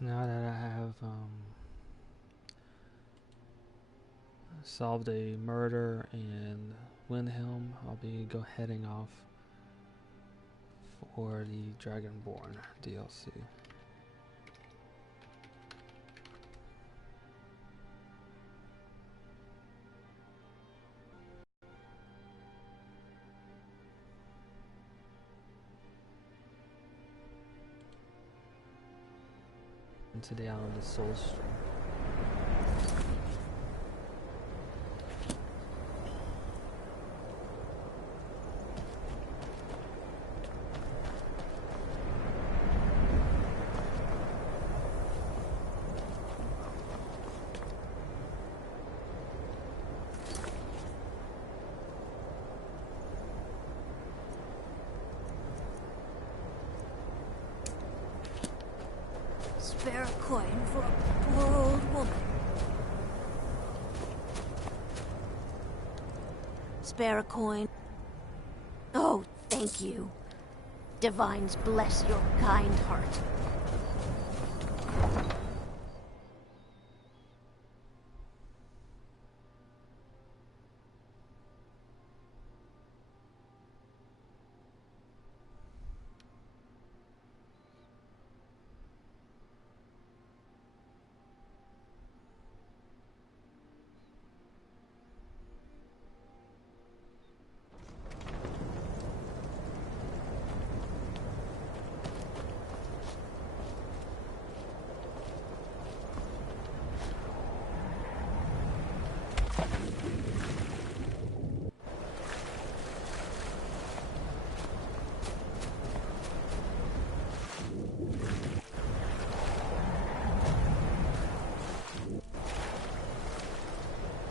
So now that I have solved a murder in Windhelm, I'll be heading off for the Dragonborn DLC. Into the island of Solstheim. Spare a coin for a poor old woman. Spare a coin. Oh, thank you. Divines bless your kind heart.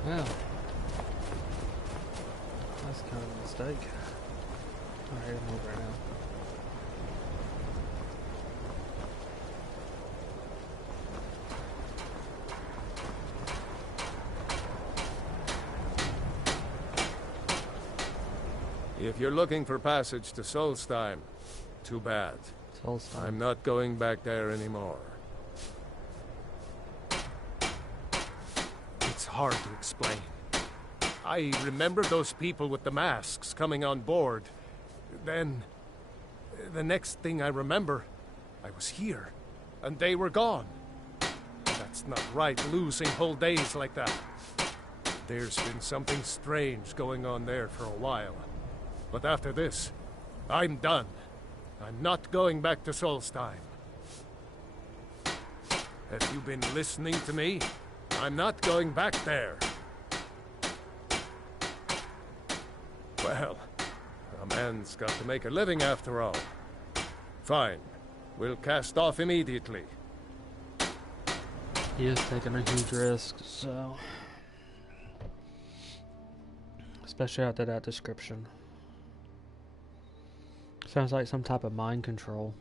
Well, that's kind of a mistake. Alright, I'm over now. If you're looking for passage to Solstheim, too bad. Solstheim. I'm not going back there anymore. It's hard to explain. I remember those people with the masks coming on board. Then, the next thing I remember, I was here, and they were gone. That's not right, losing whole days like that. There's been something strange going on there for a while. But after this, I'm done. I'm not going back to Solstheim. Have you been listening to me? I'm not going back there. Well, a man's got to make a living after all. Fine. We'll cast off immediately. He is taking a huge risk, so... especially after that description. Sounds like some type of mind control.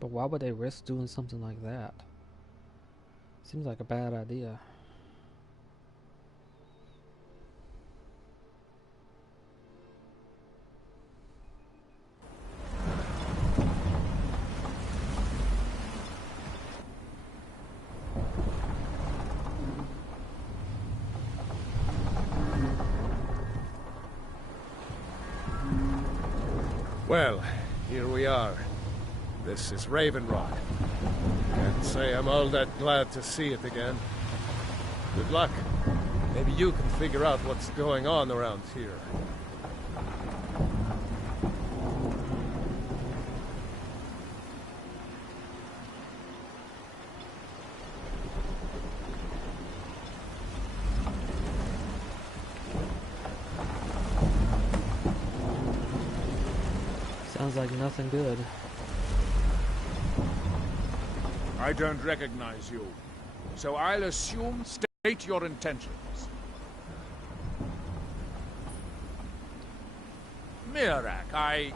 But why would they risk doing something like that? Seems like a bad idea. Well, here we are. This is Raven Rock. Can't say I'm all that glad to see it again. Good luck. Maybe you can figure out what's going on around here. Sounds like nothing good. I don't recognize you, so I'll assume state your intentions. Miraak,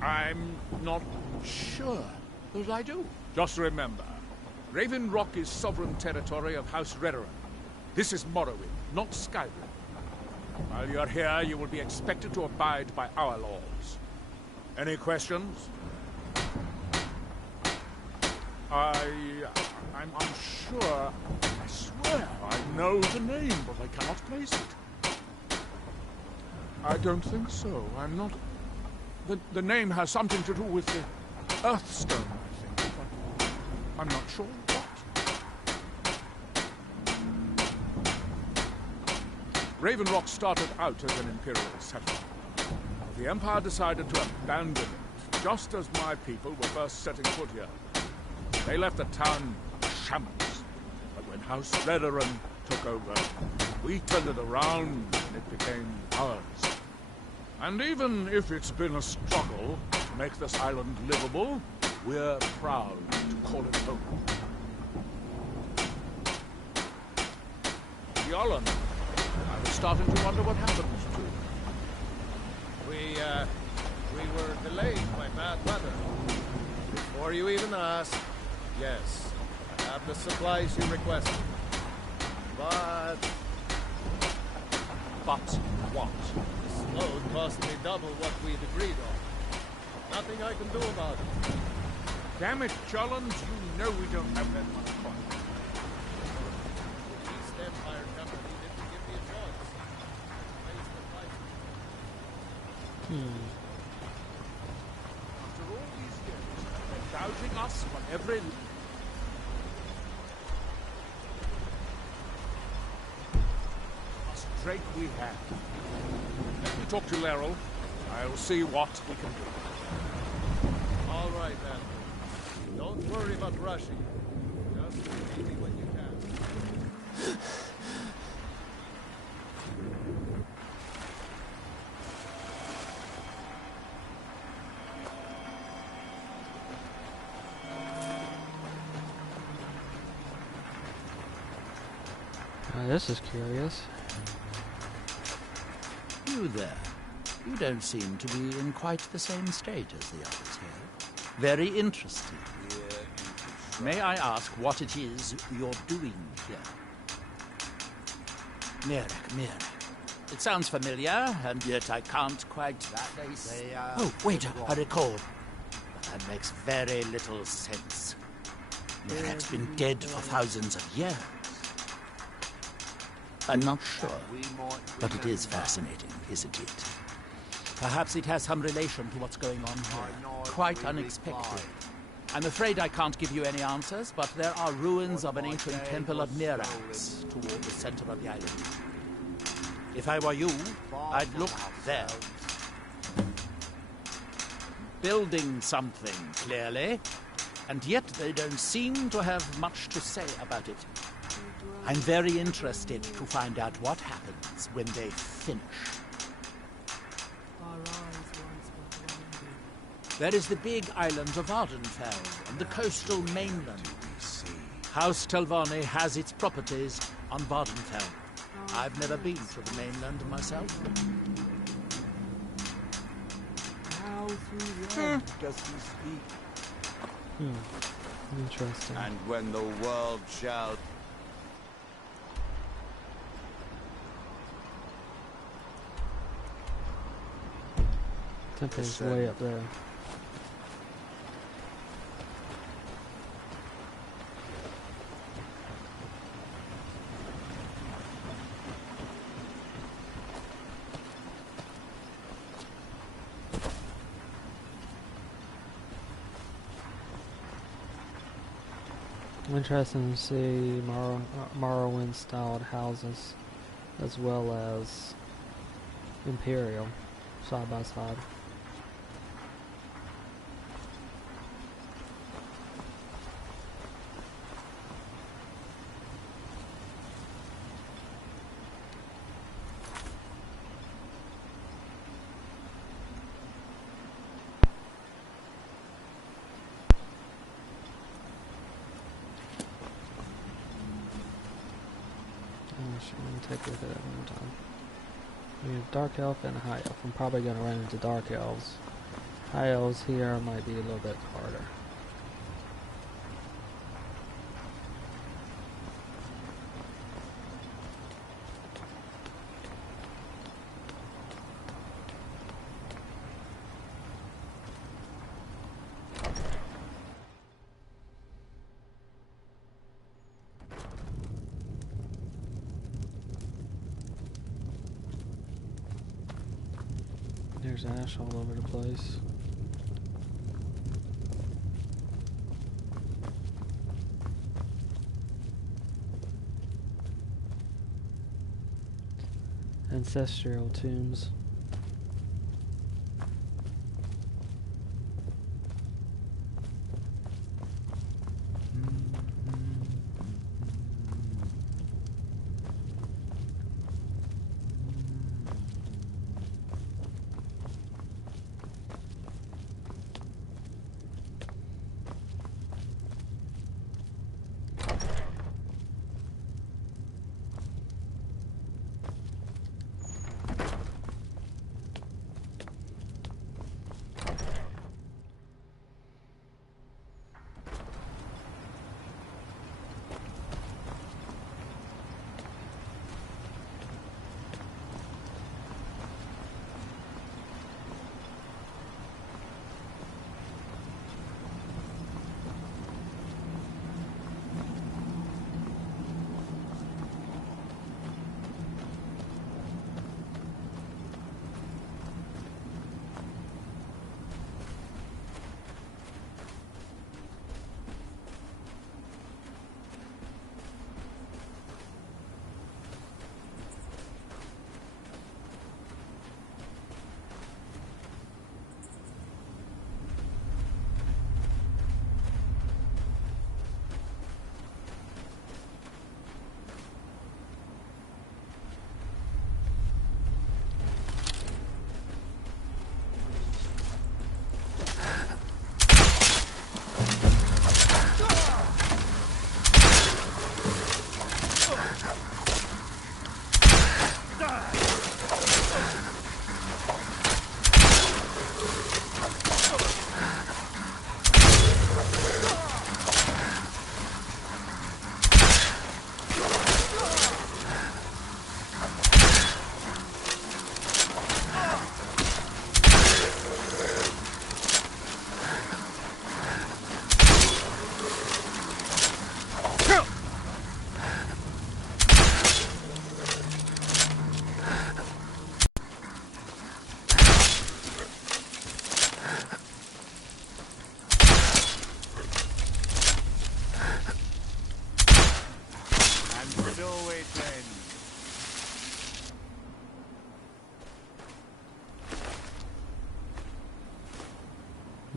I'm not sure that I do. Just remember, Raven Rock is sovereign territory of House Redoran. This is Morrowind, not Skyrim. While you're here, you will be expected to abide by our laws. Any questions? I'm unsure. I swear I know the name, but I cannot place it. I don't think so. I'm not... The name has something to do with the Earthstone, I think, but I'm not sure what. Raven Rock started out as an Imperial settlement. The Empire decided to abandon it, just as my people were first setting foot here. They left the town a shambles, but when House Redoran took over, we turned it around and it became ours. And even if it's been a struggle to make this island livable, we're proud to call it home. The island, I was starting to wonder what happened to. We were delayed by bad weather. Before you even ask, yes, I have the supplies you requested. But what? this load cost me double what we'd agreed on. Nothing I can do about it. Damn it, Jolland, you know we don't have that much coin. The East Empire Company didn't give me a choice. Raised the price. After all these years, they're doubting us on every... Ddraig we have. Let me talk to Laeral. I'll see what we can do. All right, then. Don't worry about rushing. Just meet me when you can. This is curious. You there. You don't seem to be in quite the same state as the others here. Very interesting. May I ask what it is you're doing here? Miraak. It sounds familiar, and yet I can't quite... Oh, wait, I recall. But that makes very little sense. Miraak's been dead for thousands of years. I'm not sure, but it is fascinating, isn't it? Perhaps it has some relation to what's going on here. Quite unexpected. I'm afraid I can't give you any answers, but there are ruins of an ancient temple of Miraak's toward the center of the island. If I were you, I'd look there. Building something, clearly, and yet they don't seem to have much to say about it. I'm very interested to find out what happens when they finish. There is the big island of Ardenfell and the coastal mainland. House Telvanni has its properties on Vardenfell. I've never been to the mainland myself. How through there does he speak? Interesting. And when the world shall... Temple's way up there. Interesting to see Morrowind-styled houses as well as Imperial side by side. Take a look at that one more time. We have Dark Elf and High Elf. I'm probably going to run into Dark Elves. High Elves here might be a little bit harder. There's ash all over the place. Ancestral tombs.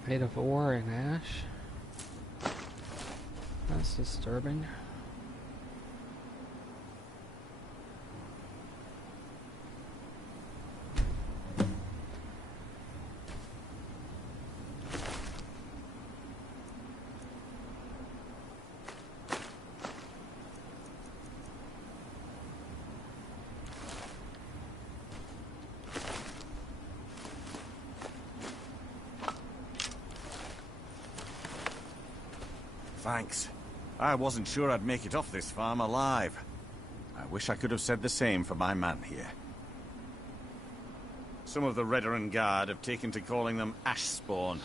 Made of ore and ash. That's disturbing. Thanks. I wasn't sure I'd make it off this farm alive. I wish I could have said the same for my man here. Some of the Redoran Guard have taken to calling them ash spawn.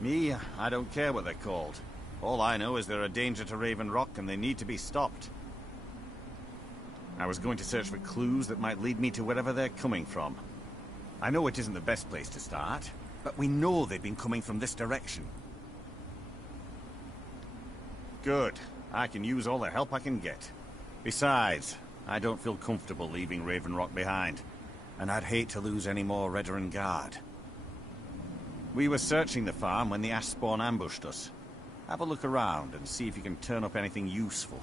Me, I don't care what they're called. All I know is they're a danger to Raven Rock and they need to be stopped. I was going to search for clues that might lead me to wherever they're coming from. I know it isn't the best place to start, but we know they've been coming from this direction. Good. I can use all the help I can get. Besides, I don't feel comfortable leaving Raven Rock behind, and I'd hate to lose any more Redoran Guard. We were searching the farm when the ash spawn ambushed us. Have a look around and see if you can turn up anything useful.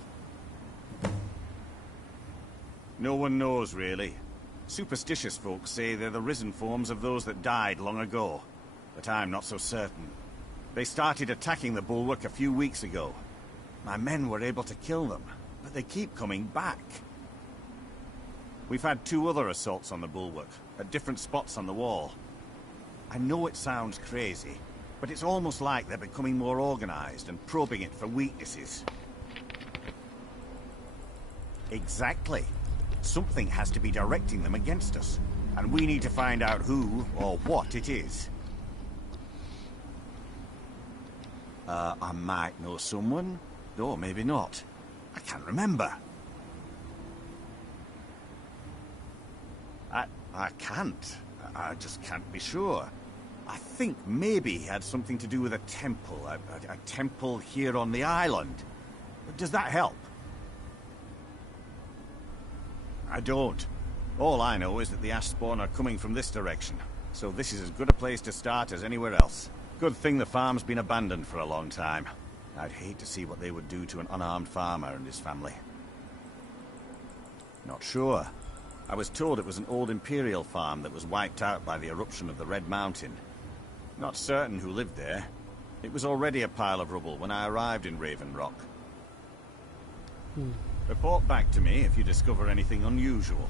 No one knows, really. Superstitious folks say they're the risen forms of those that died long ago, but I'm not so certain. They started attacking the bulwark a few weeks ago. My men were able to kill them, but they keep coming back. We've had 2 other assaults on the bulwark, at different spots on the wall. I know it sounds crazy, but it's almost like they're becoming more organized and probing it for weaknesses. Exactly. Something has to be directing them against us, and we need to find out who or what it is. I might know someone, or maybe not. I can't remember. I can't. I just can't be sure. I think maybe he had something to do with a temple. A temple here on the island. Does that help? I don't. All I know is that the ash spawn are coming from this direction. So this is as good a place to start as anywhere else. Good thing the farm's been abandoned for a long time. I'd hate to see what they would do to an unarmed farmer and his family. Not sure. I was told it was an old Imperial farm that was wiped out by the eruption of the Red Mountain. Not certain who lived there. It was already a pile of rubble when I arrived in Raven Rock. Report back to me if you discover anything unusual.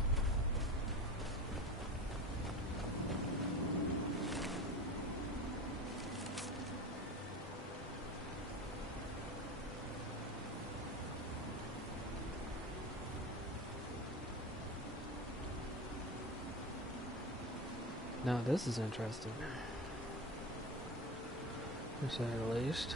Now this is interesting. To say the least.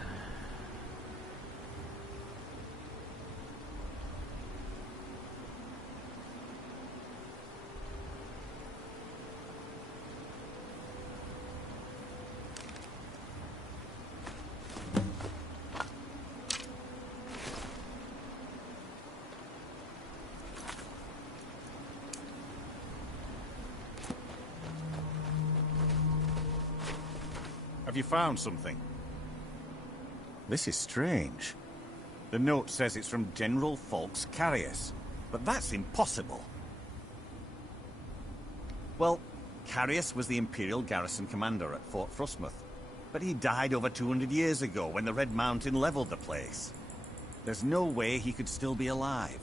Have you found something? This is strange. The note says it's from General Falk's Carius, but that's impossible. Well, Carius was the Imperial garrison commander at Fort Frostmoth, but he died over 200 years ago when the Red Mountain leveled the place. There's no way he could still be alive.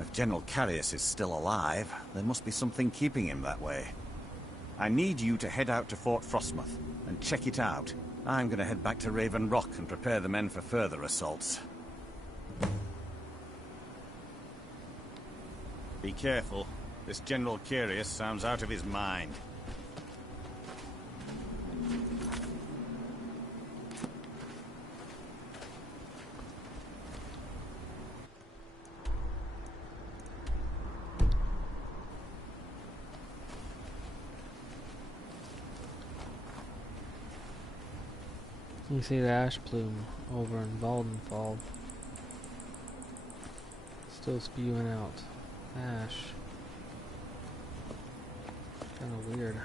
If General Carius is still alive, there must be something keeping him that way. I need you to head out to Fort Frostmoth and check it out. I'm going to head back to Raven Rock and prepare the men for further assaults. Be careful. This General Carius sounds out of his mind. You see the ash plume over in Valdenfall. Still spewing out ash. Kinda weird.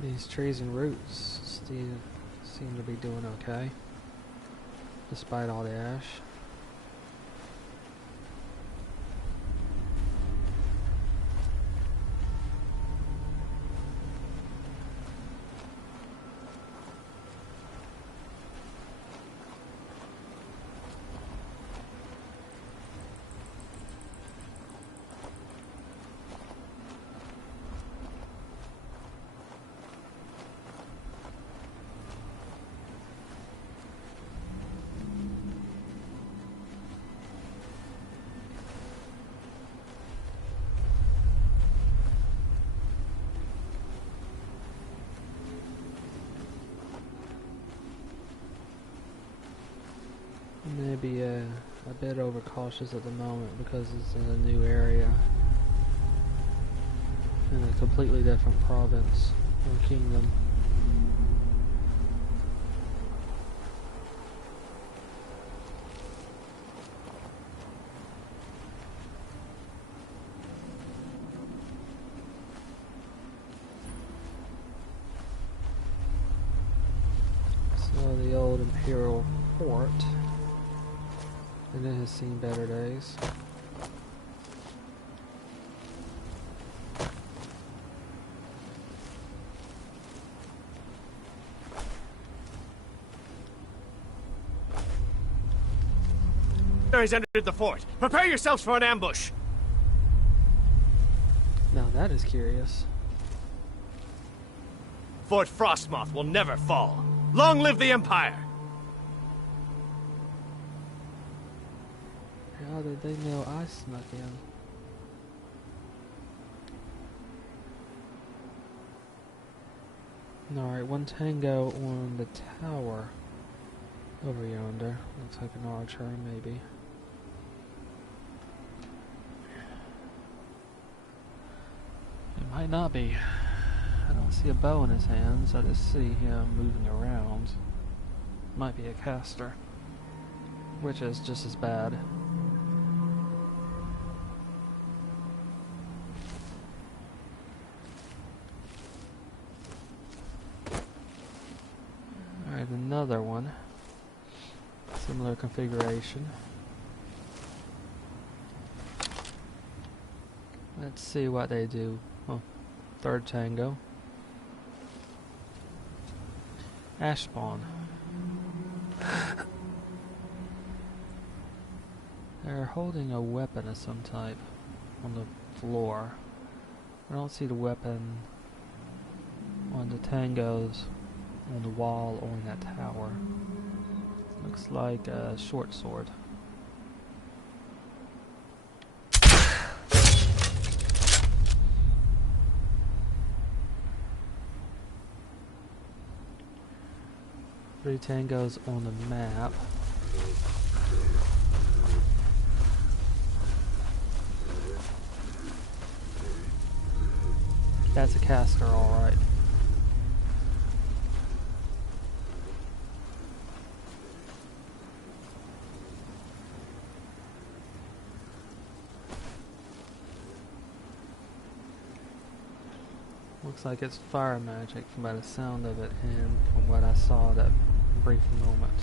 These trees and roots still seem to be doing okay, despite all the ash. Maybe a bit overcautious at the moment because it's in a new area in a completely different province or kingdom. So the old Imperial fort. And it has seen better days. has entered the fort. Prepare yourselves for an ambush. Now that is curious. Fort Frostmoth will never fall. Long live the Empire! How did they know I snuck in? Alright, one tango on the tower over yonder. Looks like an archer, maybe. It might not be. I don't see a bow in his hands, I just see him moving around. Might be a caster, which is just as bad. Alright, another one. Similar configuration. Let's see what they do. Oh, third tango. Ash spawn. They're holding a weapon of some type on the floor. I don't see the weapon on the tangos on the wall or in that tower. Looks like a short sword. Three tangos on the map. That's a caster, alright. Looks like it's fire magic from by the sound of it and from what I saw that brief moment.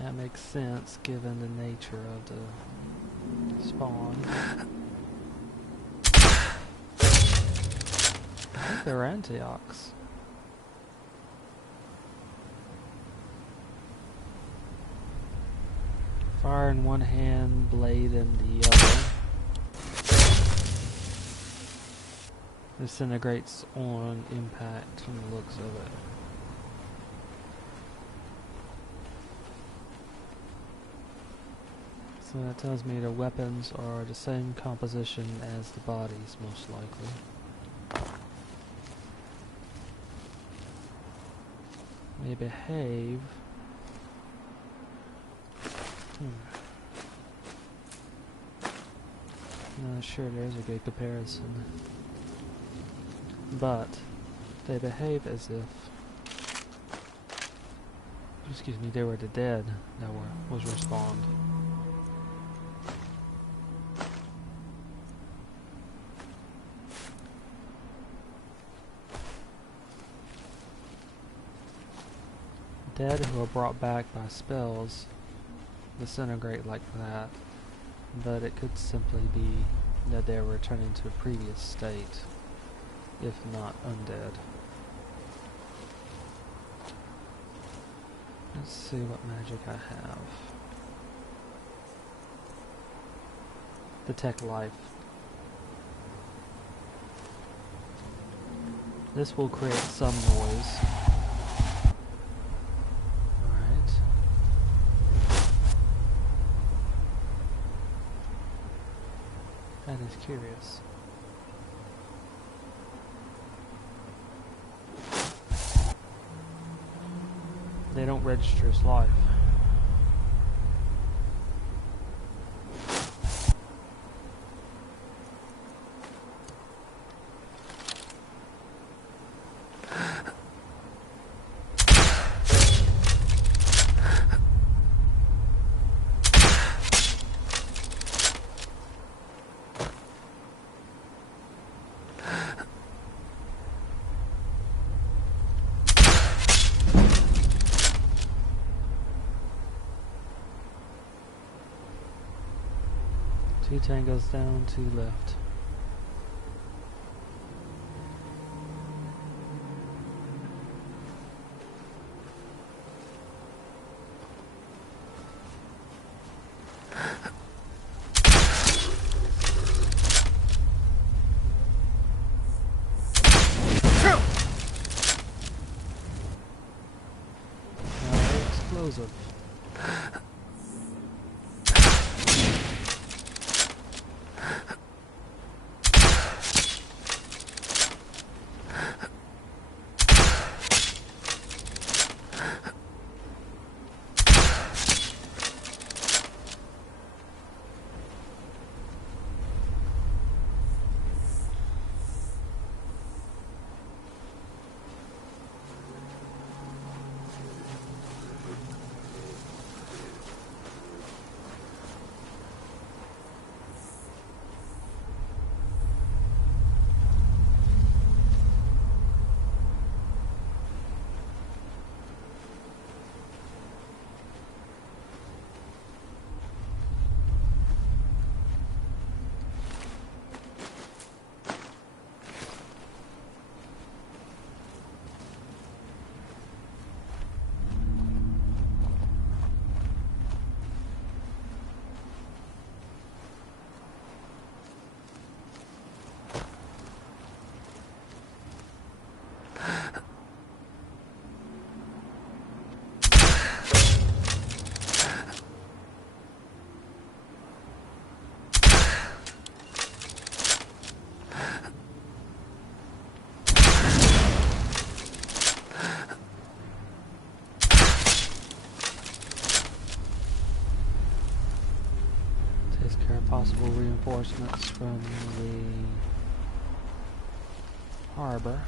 That makes sense given the nature of the spawn. I think they're Antiochs. Fire in one hand, blade in the other. Disintegrates on impact from the looks of it. So that tells me the weapons are the same composition as the bodies, most likely. They behave... Not sure there's a good comparison. But they behave as if... Excuse me, they were the dead that was respawned. Dead who are brought back by spells disintegrate like that, but it could simply be that they're returning to a previous state, if not undead. Let's see what magic I have. Detect life. This will create some noise. That is curious. They don't register as life. 2 tangos down, 2 left. Explosive. Possible reinforcements from the harbor.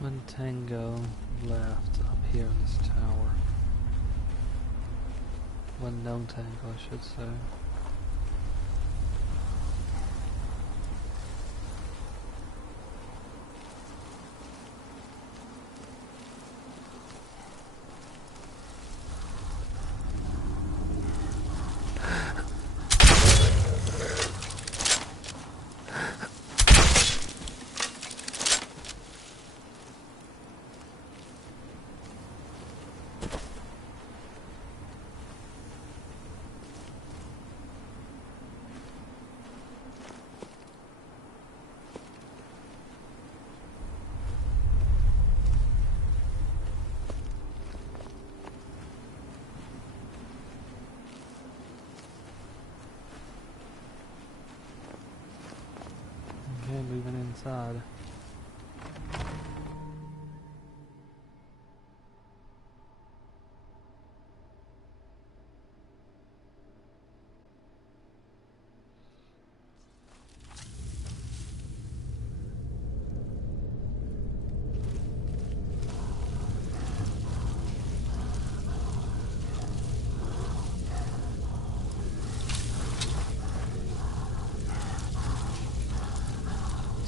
One tango left up here in this tower. One known tango, I should say. Okay, moving inside.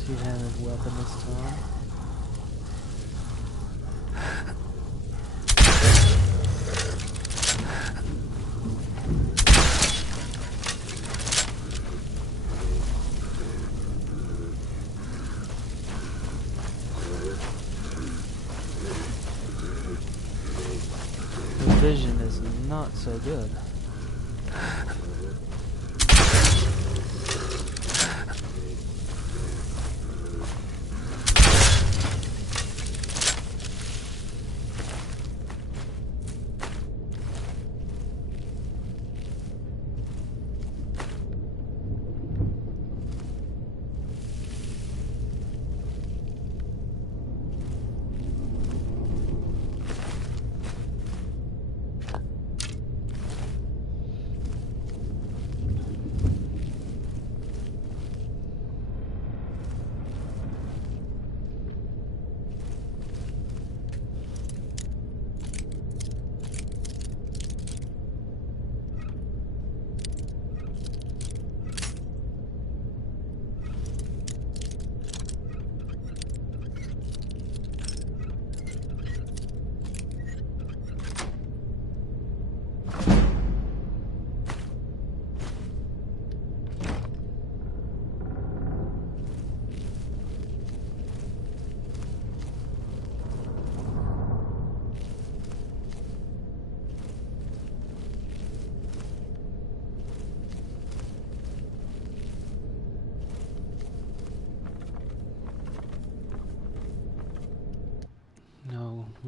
Two-handed weapon this time. vision is not so good.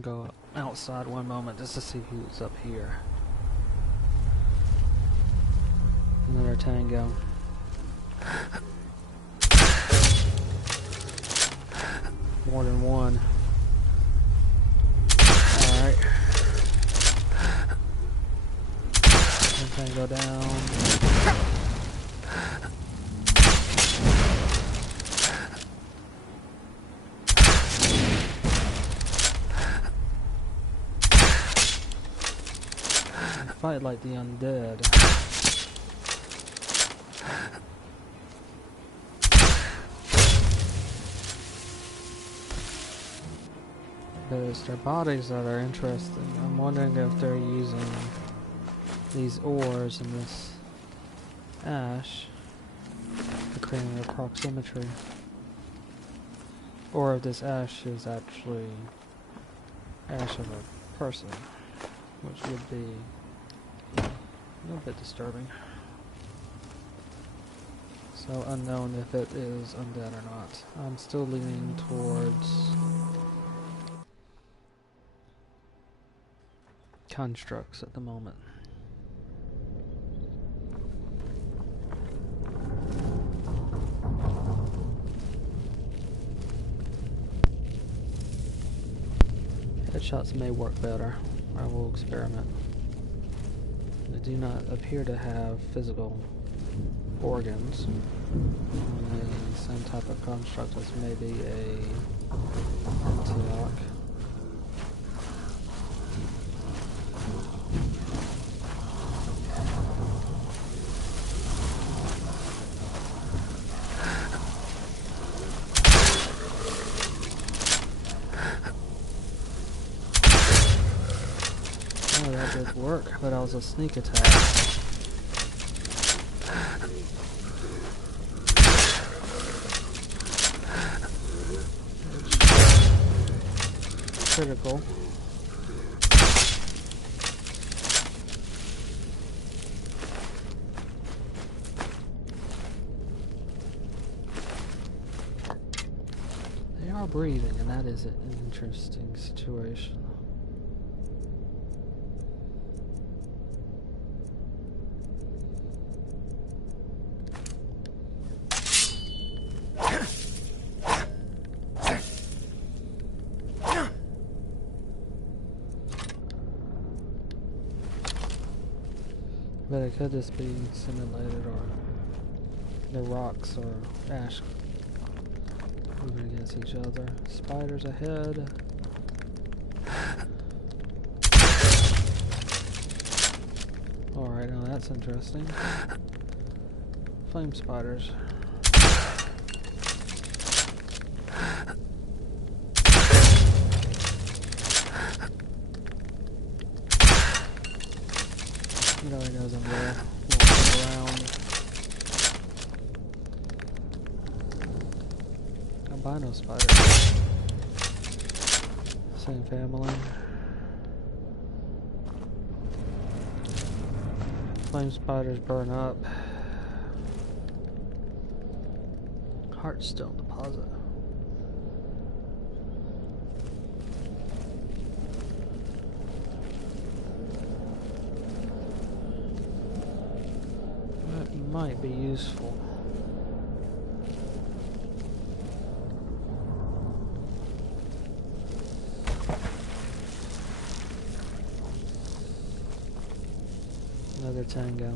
Go outside one moment just to see who's up here. Another tango. More than one. Alright. One tango down. Fight like the undead. But it's their bodies that are interesting. I'm wondering if they're using these ores and this ash to create a proximetry. Or if this ash is actually ash of a person, which would be a little bit disturbing. So unknown if it is undead or not. I'm still leaning towards constructs at the moment. Headshots may work better. I will experiment. They do not appear to have physical organs. Only same type of construct as maybe a Miraak. Oh, that did work, but that was a sneak attack. Critical. They are breathing, and that is an interesting situation. But it could just be simulated, or the rocks or ash moving against each other. Spiders ahead. Alright, now that's interesting. Flame spiders. He already knows I'm there, walking around. Albino spider. Same family. flame spiders burn up. Heartstone deposit. That might be useful. Another tango.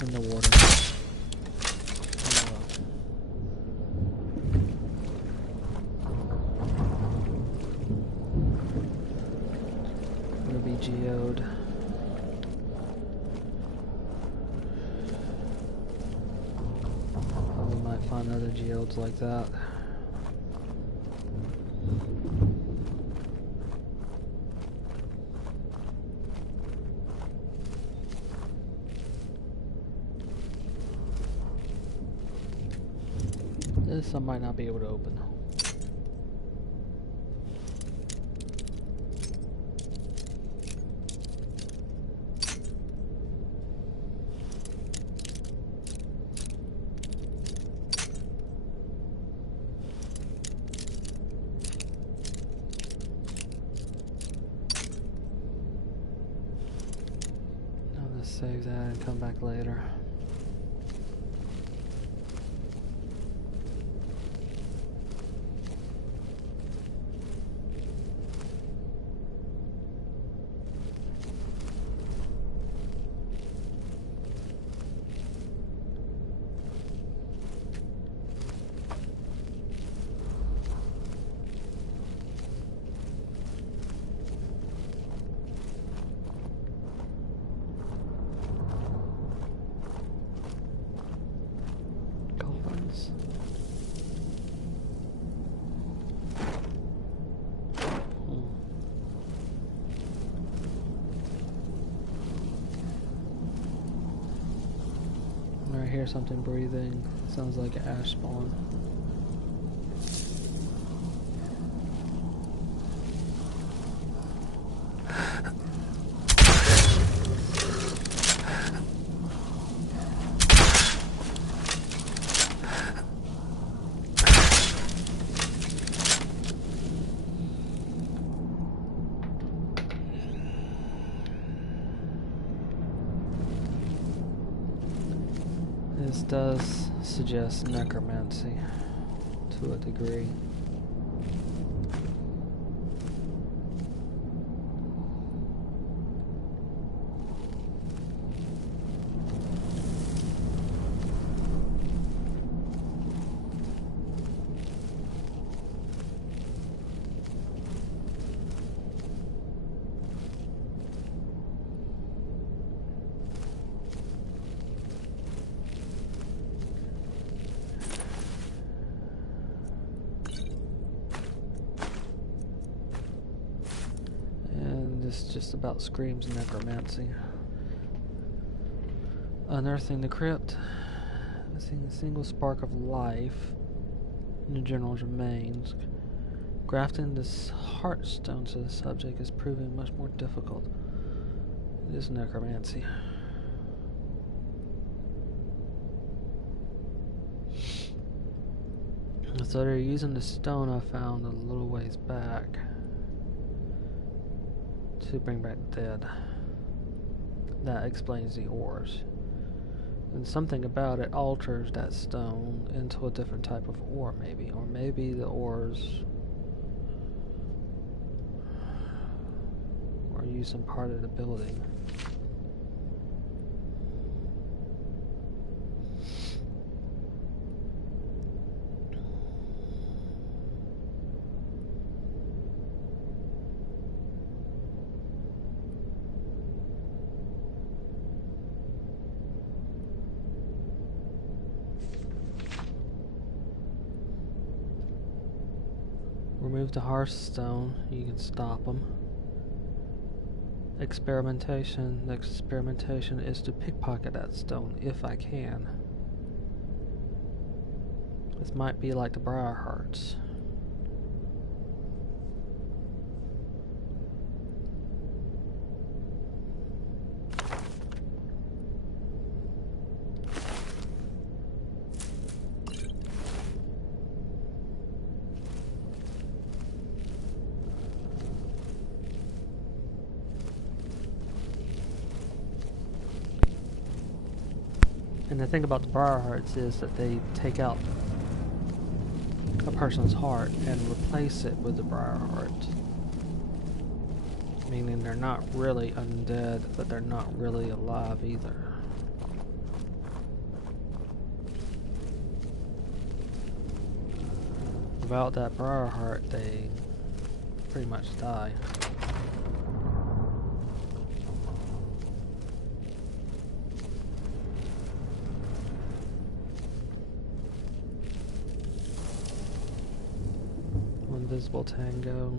In the water. We'll be geode. We might find other geodes like that. This I might not be able to open. I'll just save that and come back later. I hear something breathing. Sounds like an ash spawn. This does suggest necromancy to a degree. This just about screams necromancy. Unearthing the crypt. Missing a single spark of life in the general's remains. Grafting this heartstone to the subject is proving much more difficult. It is necromancy. So they're using the stone I found a little ways back to bring back the dead. That explains the ores. And something about it alters that stone into a different type of ore, maybe. Or maybe the ores were used in part of the building. Remove the hearthstone, you can stop them. Experimentation. The experimentation is to pickpocket that stone if I can. This might be like the briar hearts. And the thing about the briar hearts is that they take out a person's heart and replace it with the briar heart. Meaning they're not really undead, but they're not really alive either. Without that briar heart, they pretty much die. Invisible tango.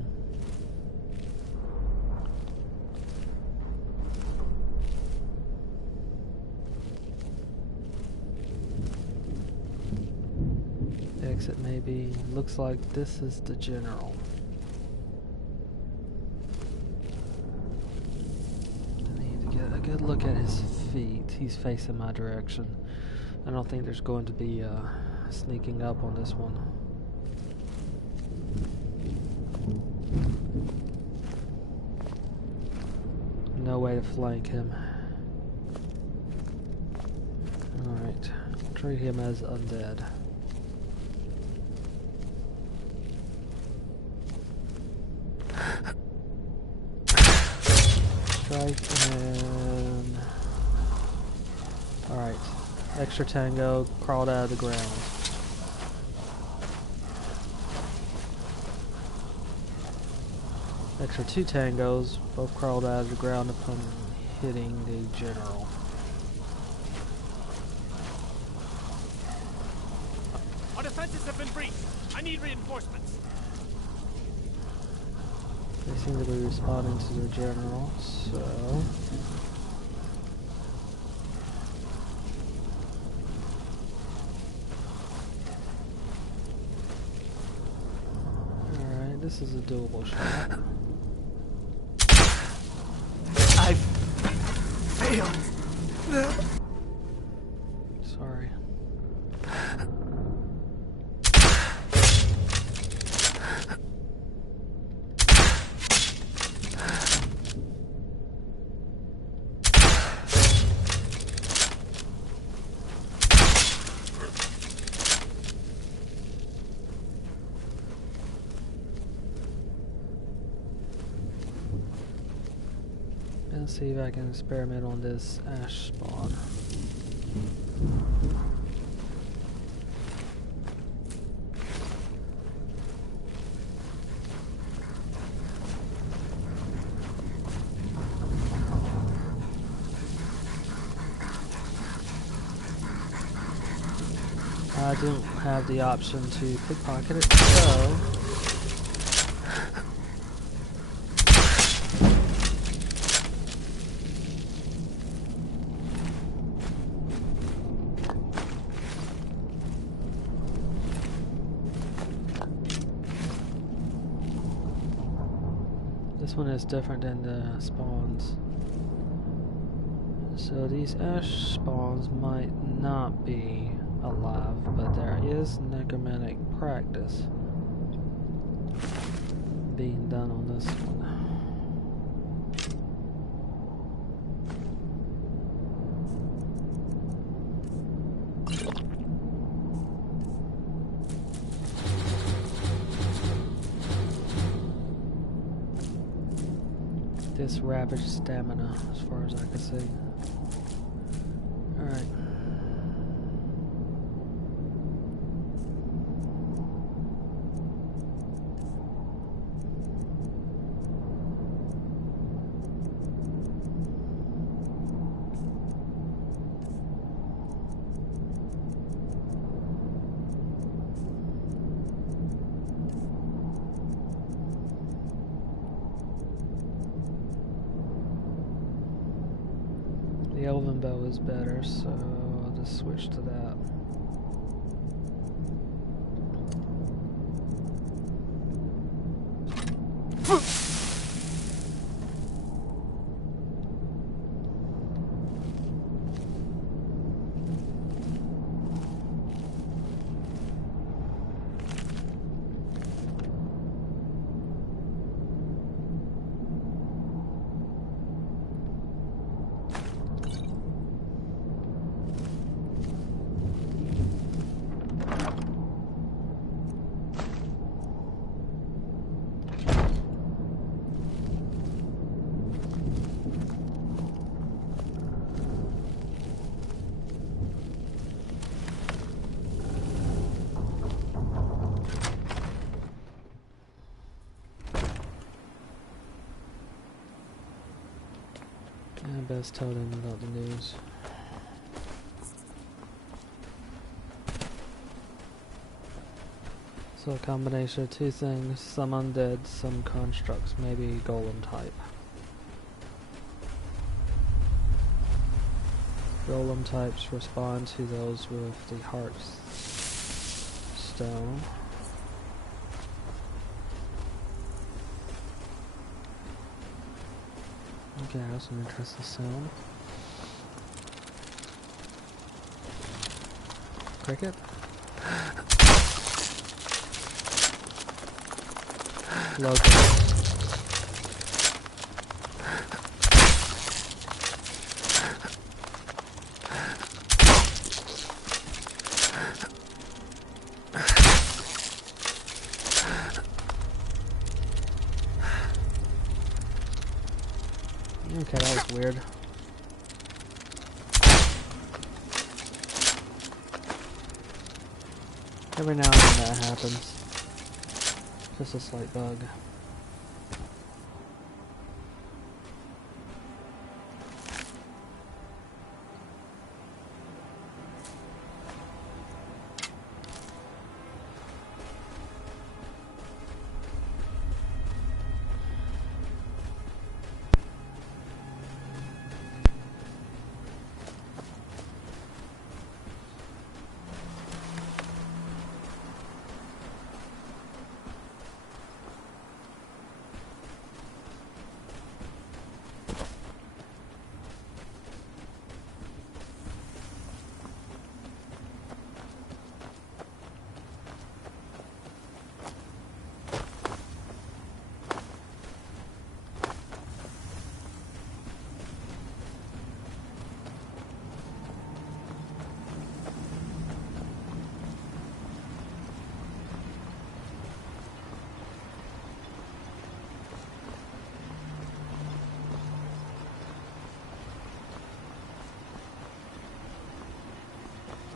Exit maybe. Looks like this is the general. I need to get a good look at his feet. He's facing my direction. I don't think there's going to be sneaking up on this one. No way to flank him. Alright. Treat him as undead. Strike and... Alright. Extra tango crawled out of the ground. Extra 2 tangos, both crawled out of the ground upon hitting the general. Our defenses have been breached. I need reinforcements. They seem to be responding to the general, so... Alright, this is a doable shot. I've failed. Sorry. Let's see if I can experiment on this ash spawn. I don't have the option to pickpocket it, so... This one is different than the spawns. So these ash spawns might not be alive, but there is necromantic practice being done on this one. This ravaged stamina, as far as I can see. Alright. The elven bow is better, so I'll just switch to that. I best tell them about the news. So a combination of two things, some undead, some constructs, maybe golem type. Golem types respond to those with the heart stone. Okay, that's an interesting sound. Cricket? Locust. Okay, that was weird. Every now and then that happens. Just a slight bug.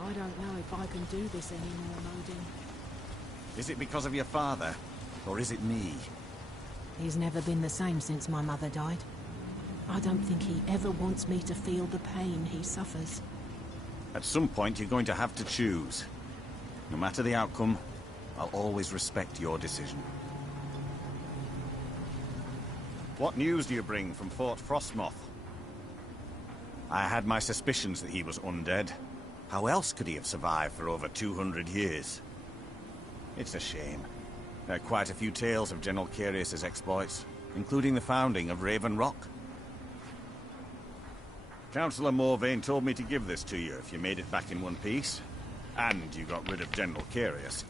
I don't know if I can do this anymore, Modin. Is it because of your father? Or is it me? He's never been the same since my mother died. I don't think he ever wants me to feel the pain he suffers. At some point, you're going to have to choose. No matter the outcome, I'll always respect your decision. What news do you bring from Fort Frostmoth? I had my suspicions that he was undead. How else could he have survived for over 200 years? It's a shame. There are quite a few tales of General Carius's exploits, including the founding of Raven Rock. Councillor Morvain told me to give this to you if you made it back in one piece. And you got rid of General Carius.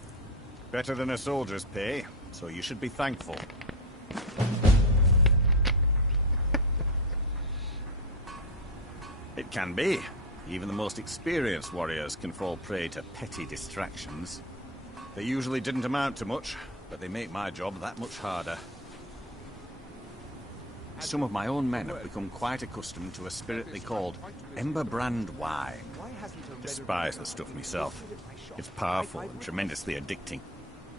Better than a soldier's pay, so you should be thankful. It can be. Even the most experienced warriors can fall prey to petty distractions. They usually didn't amount to much, but they make my job that much harder. Some of my own men have become quite accustomed to a spirit they called Emberbrand wine. Despise the stuff myself. It's powerful and tremendously addicting.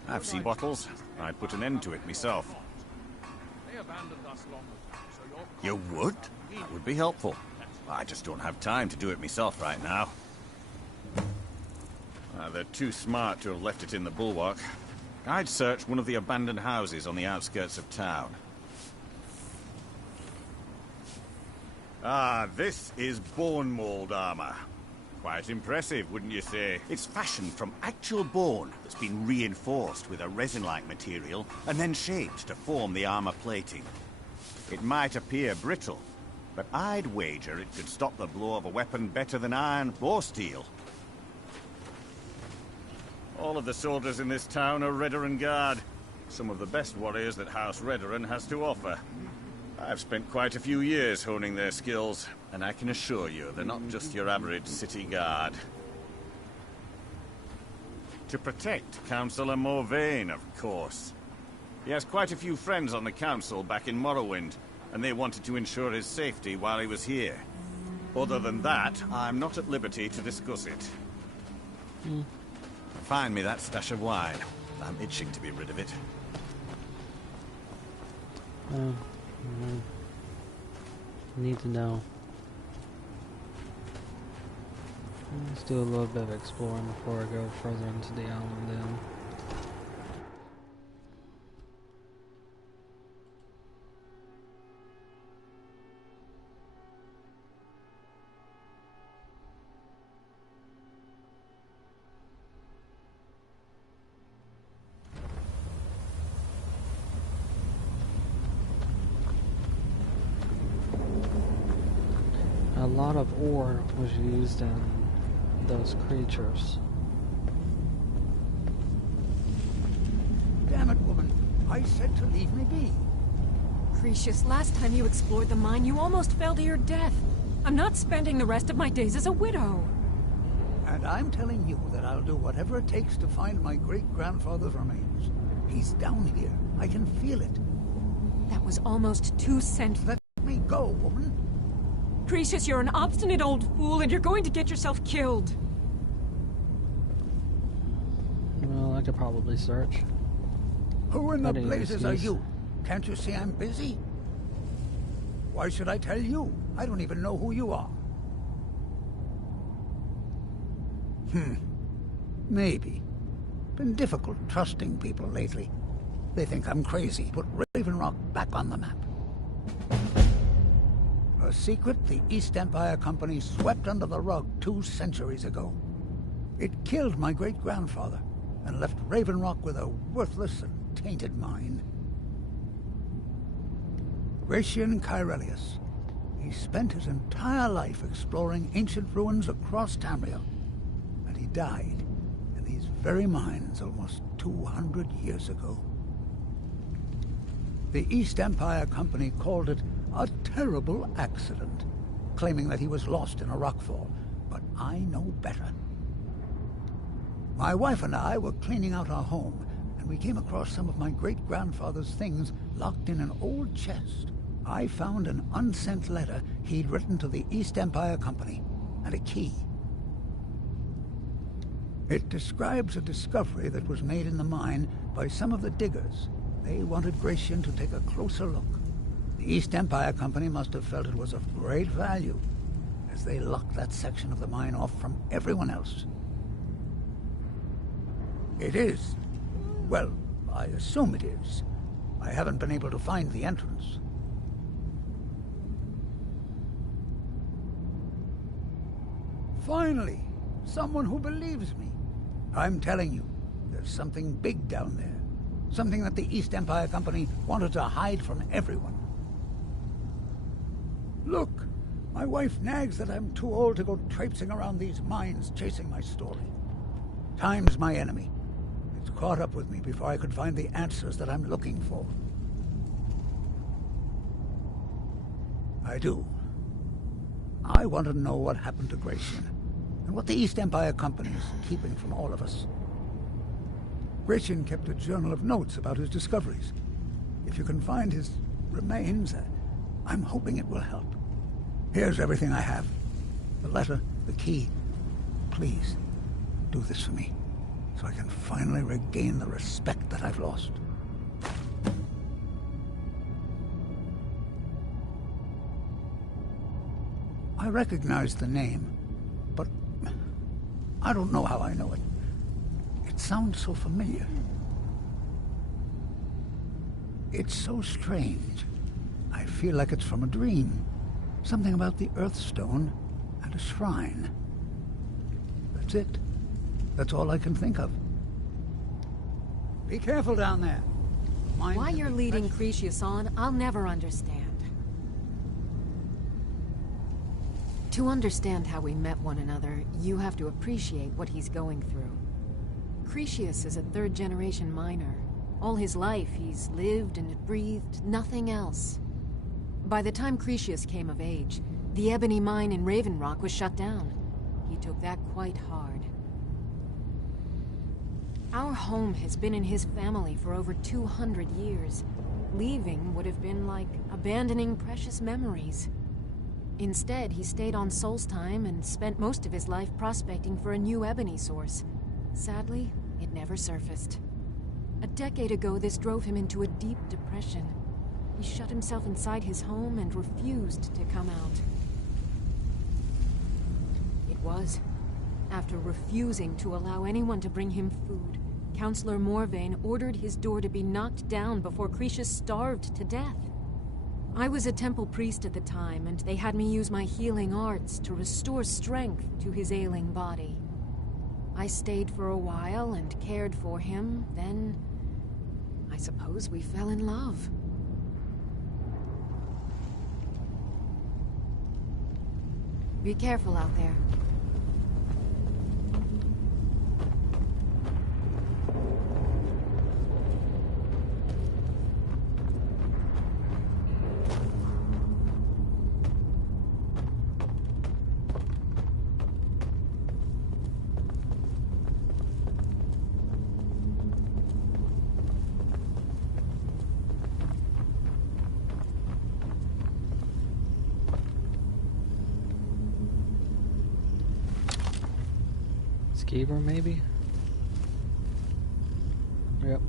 I've seen bottles. I'd put an end to it myself. You would? That would be helpful. I just don't have time to do it myself right now. They're too smart to have left it in the bulwark. I'd search one of the abandoned houses on the outskirts of town. Ah, this is bone mold armor. Quite impressive, wouldn't you say? It's fashioned from actual bone that's been reinforced with a resin-like material and then shaped to form the armor plating. It might appear brittle, but I'd wager it could stop the blow of a weapon better than iron or steel. All of the soldiers in this town are Redoran Guard. Some of the best warriors that House Redoran has to offer. I've spent quite a few years honing their skills, and I can assure you they're not just your average city guard. To protect Councillor Morvain, of course. He has quite a few friends on the council back in Morrowind, and they wanted to ensure his safety while he was here. Other than that, I'm not at liberty to discuss it. Find me that stash of wine. I'm itching to be rid of it. Need to know. Let's do a little bit of exploring before I go further into the island then. A lot of ore was used in those creatures. Damn it, woman. I said to leave me be. Cretius, last time you explored the mine, you almost fell to your death. I'm not spending the rest of my days as a widow. And I'm telling you that I'll do whatever it takes to find my great-grandfather's remains. He's down here. I can feel it. That was almost 2 cents. Let me go, woman. Cretius, you're an obstinate old fool, and you're going to get yourself killed. Well, I could probably search. Who in the That ain't an blazes are excuse. you? Can't you see I'm busy? Why should I tell you? I don't even know who you are. Maybe. Been difficult trusting people lately. They think I'm crazy. Put Raven Rock back on the map. A secret the East Empire Company swept under the rug 2 centuries ago. It killed my great-grandfather and left Raven Rock with a worthless and tainted mine. Gratian Kyrelius. He spent his entire life exploring ancient ruins across Tamriel, and he died in these very mines almost 200 years ago. The East Empire Company called it a terrible accident, claiming that he was lost in a rockfall, but I know better. My wife and I were cleaning out our home, and we came across some of my great-grandfather's things locked in an old chest. I found an unsent letter he'd written to the East Empire Company, and a key. It describes a discovery that was made in the mine by some of the diggers. They wanted Gratian to take a closer look. The East Empire Company must have felt it was of great value, as they locked that section of the mine off from everyone else. It is. Well, I assume it is. I haven't been able to find the entrance. Finally, someone who believes me. I'm telling you, there's something big down there. Something that the East Empire Company wanted to hide from everyone. Look, my wife nags that I'm too old to go traipsing around these mines chasing my story. Time's my enemy. It's caught up with me before I could find the answers that I'm looking for. I do. I want to know what happened to Gratian, and what the East Empire Company is keeping from all of us. Gratian kept a journal of notes about his discoveries. If you can find his remains, I'm hoping it will help. Here's everything I have. The letter, the key. Please, do this for me, so I can finally regain the respect that I've lost. I recognize the name, but I don't know how I know it. It sounds so familiar. It's so strange. I feel like it's from a dream. Something about the Earthstone and a shrine. That's it. That's all I can think of. Be careful down there. Why you're leading Cretius on, I'll never understand. To understand how we met one another, you have to appreciate what he's going through. Cretius is a third-generation miner. All his life, he's lived and breathed nothing else. By the time Cretius came of age, the ebony mine in Raven Rock was shut down. He took that quite hard. Our home has been in his family for over 200 years. Leaving would have been like abandoning precious memories. Instead, he stayed on Solstheim and spent most of his life prospecting for a new ebony source. Sadly, it never surfaced. A decade ago, this drove him into a deep depression. He shut himself inside his home and refused to come out. It was after refusing to allow anyone to bring him food, Councillor Morvain ordered his door to be knocked down before Cretius starved to death. I was a temple priest at the time, and they had me use my healing arts to restore strength to his ailing body. I stayed for a while and cared for him, then I suppose we fell in love. Be careful out there. Skyrim, maybe? Yep.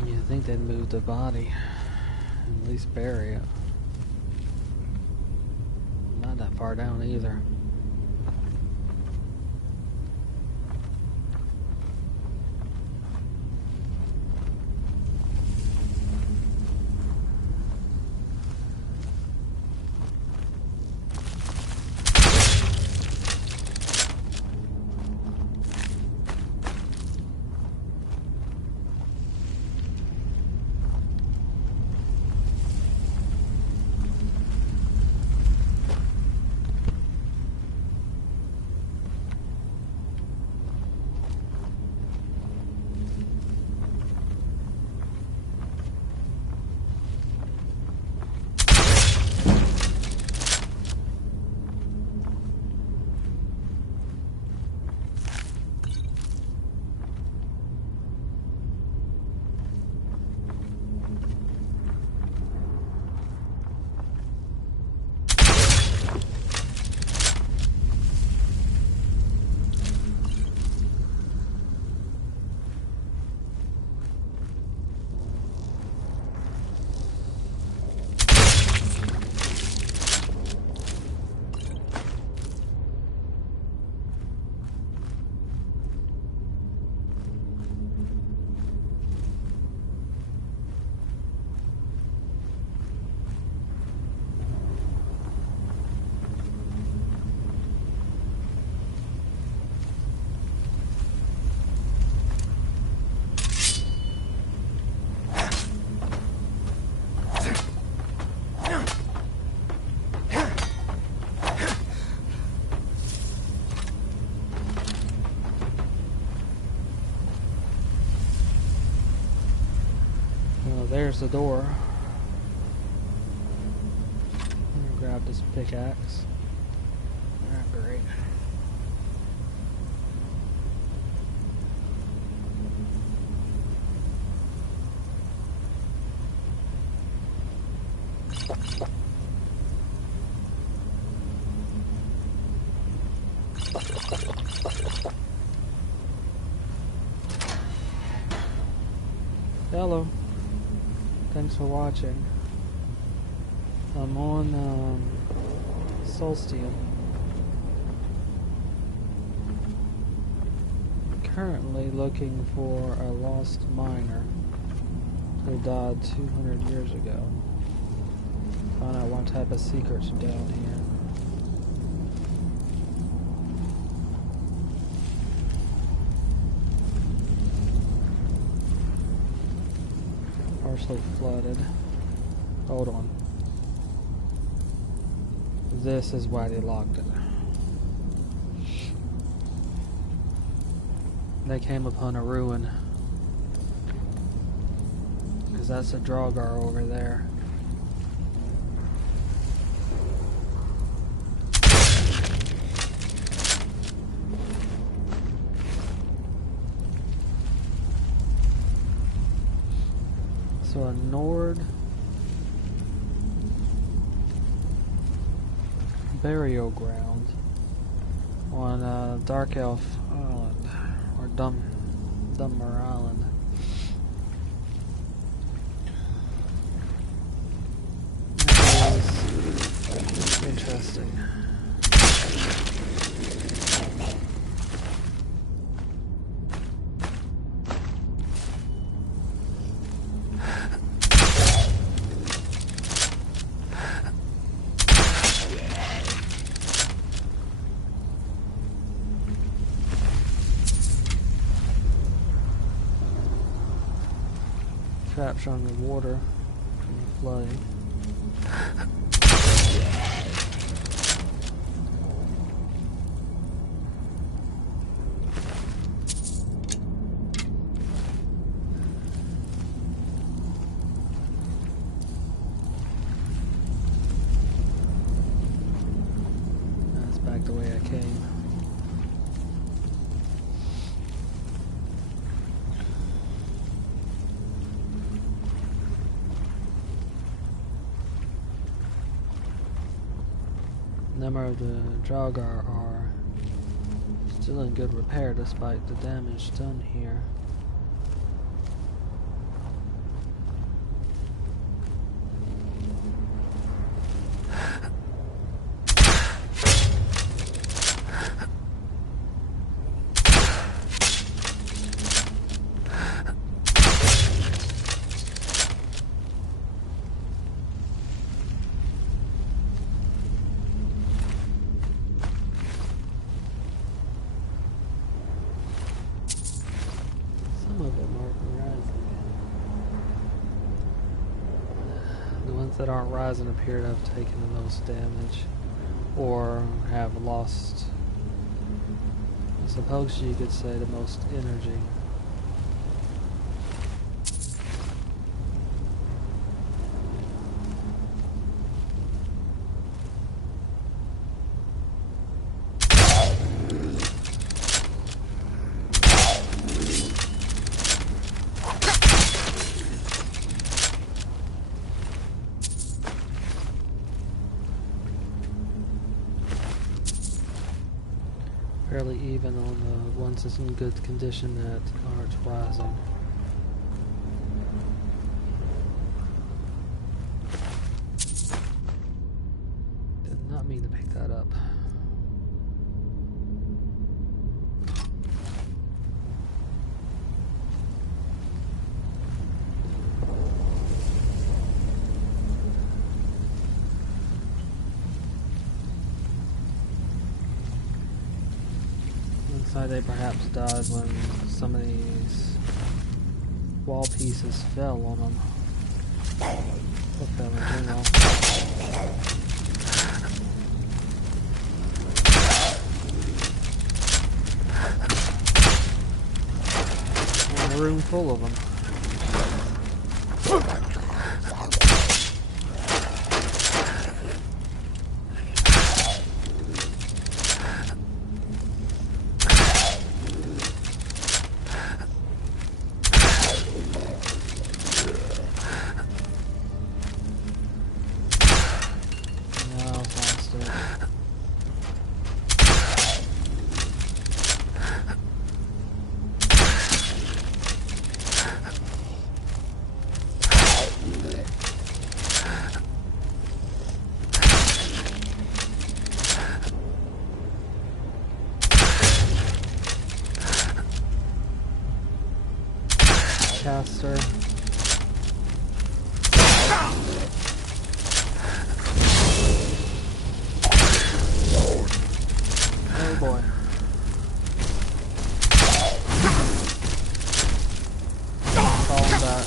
I think they'd move the body, at least bury it. Not that far down either. There's the door. I'm gonna grab this pickaxe. Ah, great. Hello. Thanks for watching. I'm on Solstheim. Currently looking for a lost miner who died 200 years ago. Find out what type of secrets down here. Partially flooded. Hold on. This is why they locked it. they came upon a ruin. Because that's a Draugr over there. So a Nord burial ground on Dark Elf Island, or Dunmer Island. That is interesting. Trap showing the water from the flooding. That's back the way I came. A number of the Draugr are still in good repair despite the damage done here. That aren't rising appear to have taken the most damage or have lost, I suppose you could say, the most energy. Fairly even on the ones that's in good condition that aren't rising. Did not mean to pick that up. Looks like they perhaps died when some of these wall pieces fell on them. Or fell in general. And a room full of them. Caster. Oh boy. Falling back.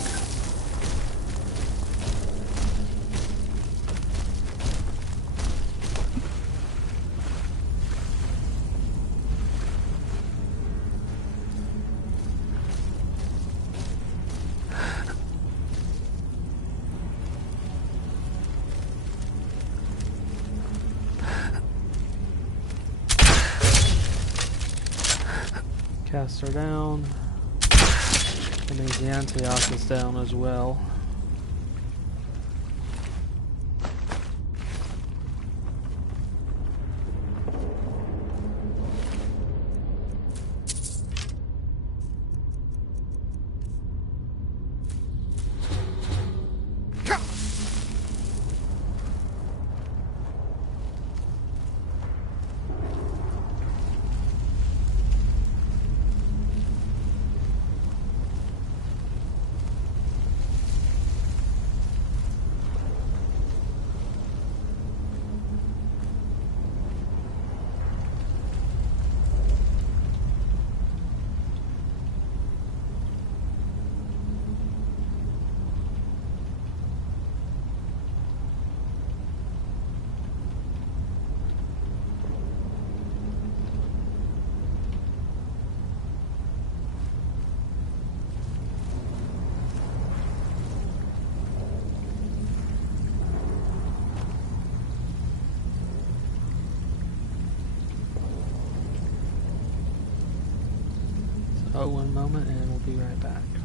Caster down. That means the Antioch is down as well. Oh, one moment and we'll be right back.